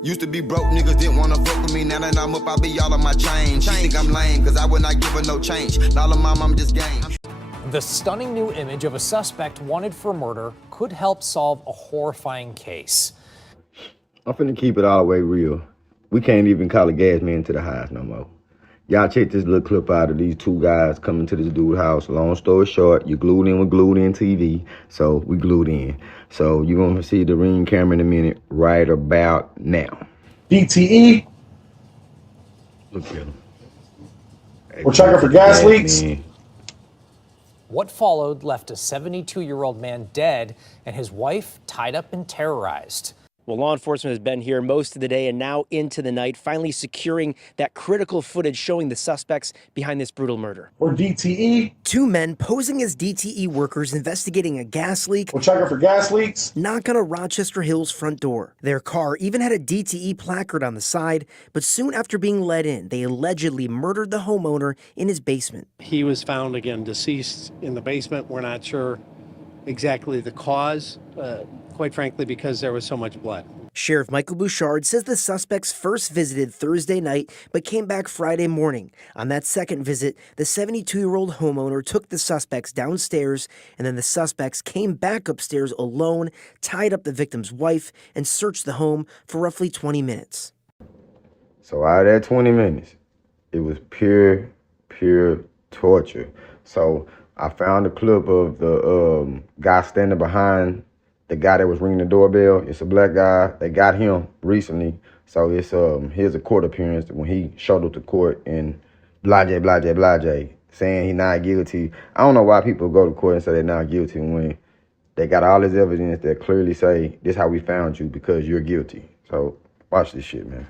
Used to be broke, niggas didn't wanna fuck with me. Now that I'm up, I be all on my chain. She think I'm lame, cause I would not give her no change. And all of my mom just game. The stunning new image of a suspect wanted for murder could help solve a horrifying case. I'm finna keep it all the way real. We can't even call a gas man to the house no more. Y'all check this little clip out of these two guys coming to this dude's house. Long story short, you glued in with glued in TV, so we glued in. So you're gonna see the Ring camera in a minute, right about now. DTE. Look at him. We're checking for gas leaks. Man. What followed left a 72-year-old man dead and his wife tied up and terrorized. Well, law enforcement has been here most of the day and now into the night, finally securing that critical footage showing the suspects behind this brutal murder. Or DTE. Two men posing as DTE workers investigating a gas leak. We're checking for gas leaks. Knock on a Rochester Hills front door. Their car even had a DTE placard on the side, but soon after being let in, they allegedly murdered the homeowner in his basement. He was found again deceased in the basement. We're not sure exactly the cause, quite frankly, because there was so much blood. Sheriff Michael Bouchard says the suspects first visited Thursday night but came back Friday morning. On that second visit, the 72-year-old homeowner took the suspects downstairs, and then the suspects came back upstairs alone, tied up the victim's wife, and searched the home for roughly 20 minutes. So out of that 20 minutes, it was pure torture. So I found a clip of the guy standing behind the guy that was ringing the doorbell. It's a black guy. They got him recently. So it's here's a court appearance when he showed up to court and blase, saying he not guilty. I don't know why people go to court and say they're not guilty when they got all this evidence that clearly say this how we found you because you're guilty. So watch this shit, man.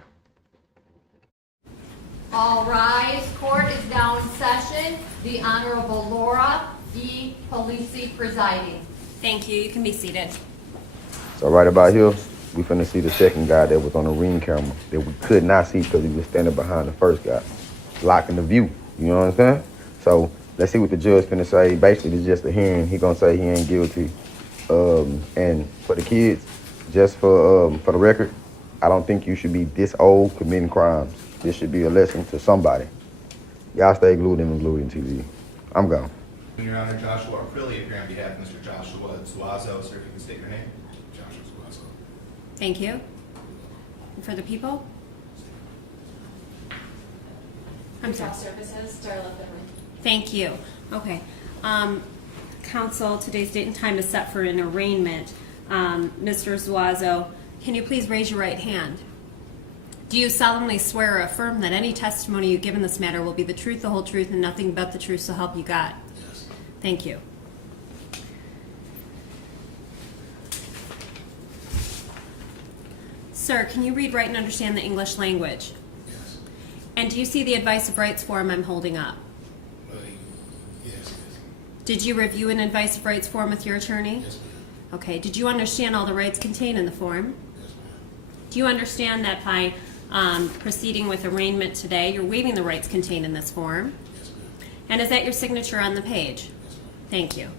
All rise. Court is now in session. The Honorable Laura E. Polisi presiding. Thank you. You can be seated. So right about here, we finna see the second guy that was on the Ring camera that we could not see because he was standing behind the first guy, blocking the view. You know what I'm saying? So let's see what the judge finna say. Basically, it's just a hearing. He gonna say he ain't guilty. And for the kids, just for the record, I don't think you should be this old committing crimes. This should be a lesson to somebody. Y'all stay glued in and glued in TV. I'm gone. Your Honor, Joshua Arprilli, here on behalf of Mr. Joshua Zuazo. Sir, if you can state your name. Joshua Zuazo. Thank you. And for the people? I'm sorry. Services, Darla Finley. Thank you. Okay. Counsel, today's date and time is set for an arraignment. Mr. Zuazo, can you please raise your right hand? Do you solemnly swear or affirm that any testimony you give in this matter will be the truth, the whole truth, and nothing but the truth, so help you God? Yes. Thank you. Sir, can you read, write, and understand the English language? Yes. And do you see the advice of rights form I'm holding up? Yes. Did you review an advice of rights form with your attorney? Yes, ma'am. Okay. Did you understand all the rights contained in the form? Yes, ma'am. Do you understand that by proceeding with arraignment today, you're waiving the rights contained in this form? Yes, ma'am. And is that your signature on the page? Yes, ma'am. Thank you.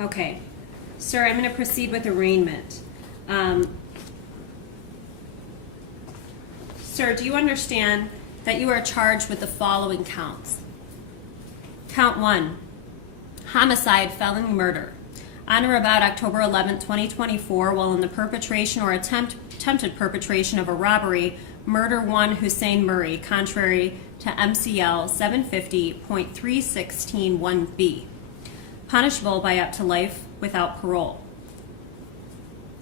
Okay. Sir, I'm going to proceed with arraignment. Sir, do you understand that you are charged with the following counts? Count 1, homicide, felony murder. On or about October 11, 2024, while in the perpetration or attempted perpetration of a robbery, murder 1 Hussein Murray, contrary to MCL 750.3161B. Punishable by up to life without parole.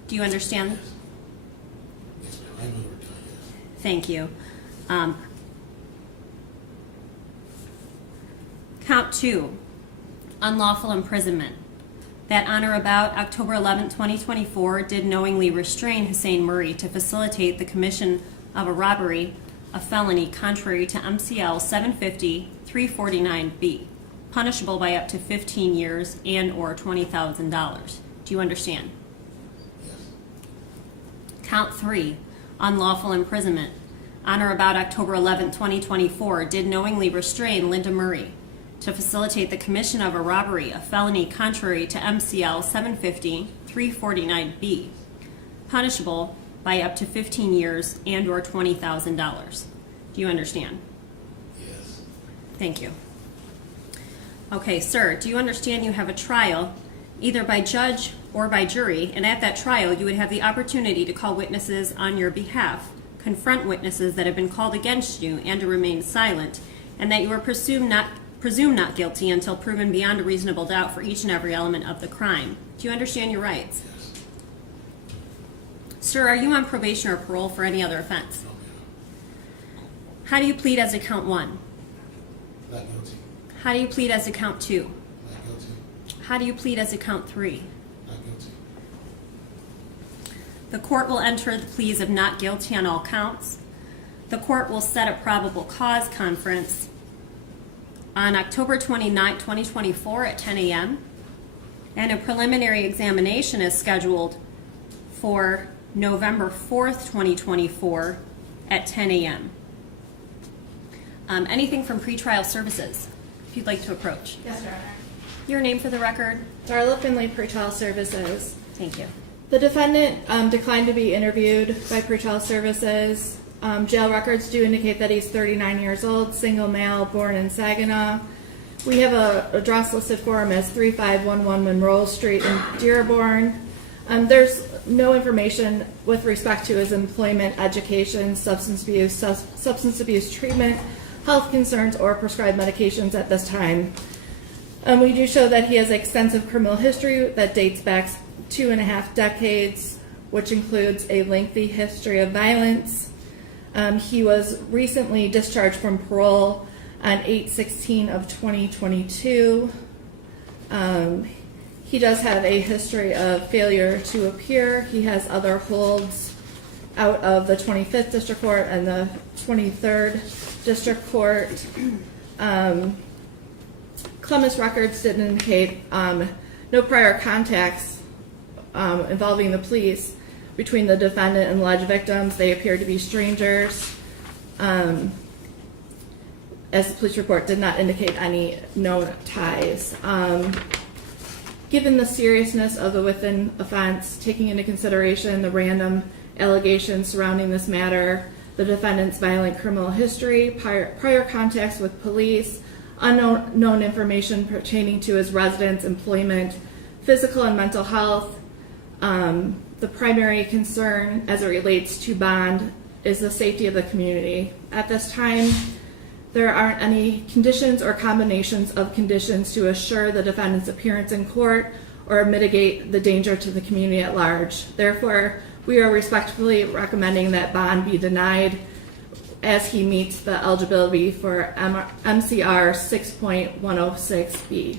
Do you understand? Yes, ma'am. I know what we're doing. Thank you. Count 2, unlawful imprisonment. That on or about October 11, 2024, did knowingly restrain Hussein Murray to facilitate the commission of a robbery, a felony contrary to MCL 750.349B. Punishable by up to 15 years and or $20,000. Do you understand? Yes. Count 3, unlawful imprisonment. On or about October 11, 2024, did knowingly restrain Linda Murray to facilitate the commission of a robbery, a felony contrary to MCL 750-349B, punishable by up to 15 years and or $20,000. Do you understand? Yes. Thank you. Okay, sir, do you understand you have a trial either by judge or by jury, and at that trial you would have the opportunity to call witnesses on your behalf, confront witnesses that have been called against you, and to remain silent, and that you are presumed not guilty until proven beyond a reasonable doubt for each and every element of the crime. Do you understand your rights? Yes. Sir, are you on probation or parole for any other offense? No, ma'am. How do you plead as to count 1? Not guilty. How do you plead as to count 2? Not guilty. How do you plead as to count 3? Not guilty. The court will enter the pleas of not guilty on all counts. The court will set a probable cause conference on October 29, 2024 at 10 a.m. and a preliminary examination is scheduled for November 4th, 2024 at 10 a.m. Anything from pretrial services, if you'd like to approach. Yes, Your Honor. Your name for the record. Darla Finley, Pretrial Services. Thank you. The defendant declined to be interviewed by Pretrial Services. Jail records do indicate that he's 39 years old, single male, born in Saginaw. We have a address listed for him as 3511 Monroe Street in Dearborn. There's no information with respect to his employment, education, substance abuse treatment, health concerns, or prescribed medications at this time. We do show that he has extensive criminal history that dates back 2.5 decades, which includes a lengthy history of violence. He was recently discharged from parole on 8/16 of 2022. He does have a history of failure to appear. He has other holds out of the 25th District Court and the 23rd District Court. Clemens records did indicate no prior contacts involving the police between the defendant and alleged victims. They appear to be strangers. As the police report did not indicate any known ties. Given the seriousness of the Within offense, taking into consideration the random allegations surrounding this matter, the defendant's violent criminal history, prior contacts with police, unknown information pertaining to his residence, employment, physical and mental health, the primary concern as it relates to bond is the safety of the community. At this time, there aren't any conditions or combinations of conditions to assure the defendant's appearance in court or mitigate the danger to the community at large. Therefore, we are respectfully recommending that bond be denied as he meets the eligibility for MCR 6.106B.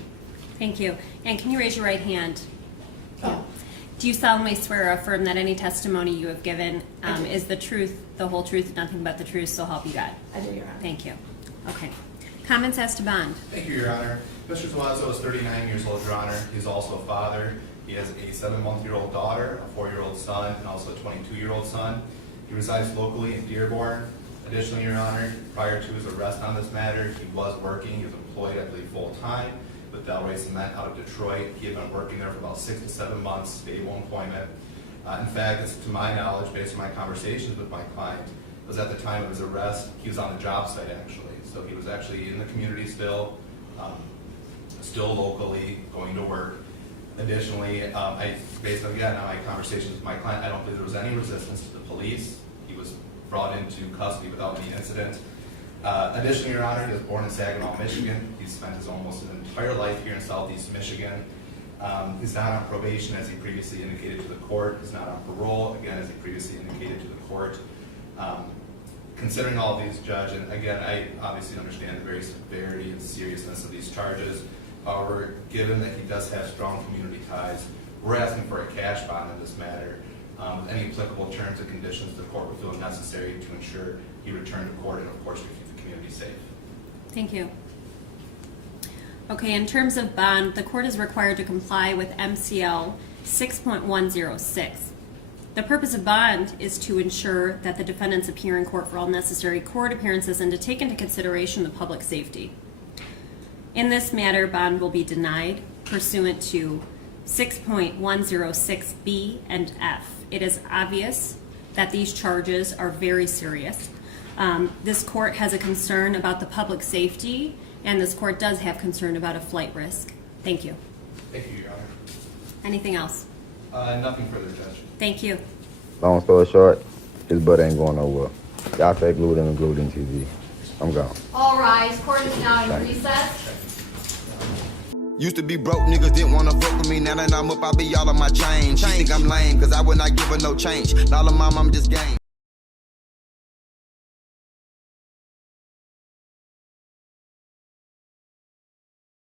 Thank you. And can you raise your right hand? Do you solemnly swear or affirm that any testimony you have given is the truth, the whole truth, nothing but the truth, so help you God? I do, Your Honor. Thank you. Okay. Comments as to bond? Thank you, Your Honor. Mr. Zuazo is 39 years old, Your Honor. He's also a father. He has a 7-month-old daughter, a 4-year-old son, and also a 22-year-old son. He resides locally in Dearborn. Additionally, Your Honor, prior to his arrest on this matter, he was working. He was employed, I believe, full-time with Delray Cement out of Detroit. He had been working there for about 6 to 7 months, stable employment. In fact, it's to my knowledge, based on my conversations with my client, was at the time of his arrest, he was on the job site actually. So he was actually in the community still, still locally, going to work. Additionally, based on, again, on my conversations with my client, I don't believe there was any resistance to the police. He was brought into custody without any incident. Additionally, Your Honor, he was born in Saginaw, Michigan. He spent his almost entire life here in Southeast Michigan. He's not on probation, as he previously indicated to the court. He's not on parole, again, as he previously indicated to the court. Considering all of these, Judge, and again, I obviously understand the very severity and seriousness of these charges. However, given that he does have strong community ties, we're asking for a cash bond in this matter. Any applicable terms and conditions the court would feel necessary to ensure he return to court and, of course, to keep the community safe. Thank you. Okay, in terms of bond, the court is required to comply with MCL 6.106. The purpose of bond is to ensure that the defendants appear in court for all necessary court appearances and to take into consideration the public safety. In this matter, bond will be denied pursuant to 6.106B and F. It is obvious that these charges are very serious. This court has a concern about the public safety, and this court does have concern about a flight risk. Thank you. Thank you, Your Honor. Anything else? Nothing further, Judge. Thank you. Long story short, his butt ain't going nowhere. Y'all take Glued In and Glued In TV. I'm gone. All rise. Court is now in recess. Used to be broke, niggas didn't wanna fuck with me. Now that I'm up, I be all on my chain. She think I'm lame, cause I would not give her no change. Now, mom, I'm just game.